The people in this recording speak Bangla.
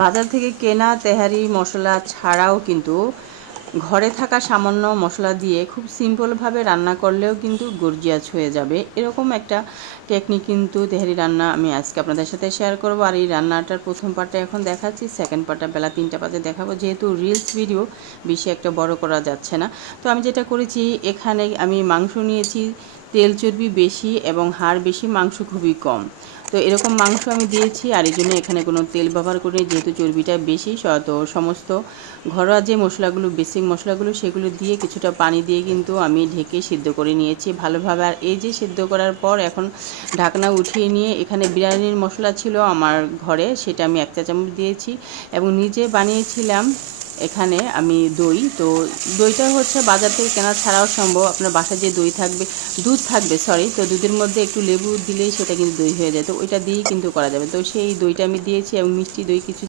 বাজার থেকে কেনা তেহারি মশলা ছাড়াও কিন্তু ঘরে থাকা সামান্য মশলা দিয়ে খুব সিম্পলভাবে রান্না করলেও কিন্তু গর্জিয়াস হয়ে যাবে। এরকম একটা টেকনিক কিন্তু তেহারি রান্না আমি আজকে আপনাদের সাথে শেয়ার করব। আর এই রান্নাটার প্রথম পার্টটা এখন দেখাচ্ছি, সেকেন্ড পার্টটা বেলা 3টা বাজে দেখাবো, যেহেতু রিলস ভিডিও বেশি একটা বড় করা যাচ্ছে না। তো আমি যেটা করেছি, এখানে আমি মাংস নিয়েছি, তেল চর্বি বেশি এবং হাড় বেশি, মাংস খুবই কম। তো এরকম মাংস আমি দিয়েছি, আর এই জন্য এখানে কোনো তেল ব্যবহার করি, যেহেতু চর্বিটা বেশি। তো সমস্ত ঘরোয়া যে মশলাগুলো, বেসিক মশলাগুলো, সেগুলো দিয়ে কিছুটা পানি দিয়ে কিন্তু আমি ঢেকে সিদ্ধ করে নিয়েছি ভালোভাবে। আর এই যে সিদ্ধ করার পর এখন ঢাকনা উঠিয়ে নিয়ে এখানে বিরিয়ানির মশলা ছিল আমার ঘরে, সেটা আমি 1 চা চামচ দিয়েছি এবং নিজে বানিয়েছিলাম এখানে আমি দই। তো দইটা হচ্ছে বাজার থেকে কেনা ছাড়াও সম্ভব, আপনার বাসায় যে দই থাকবে, দুধ থাকবে সরি, তো দুধের মধ্যে একটু লেবু দিলেই সেটা কিন্তু দই হয়ে যায়। তো ওইটা দিয়েই কিন্তু করা যাবে। তো সেই দইটা আমি দিয়েছি এবং মিষ্টি দই কিছু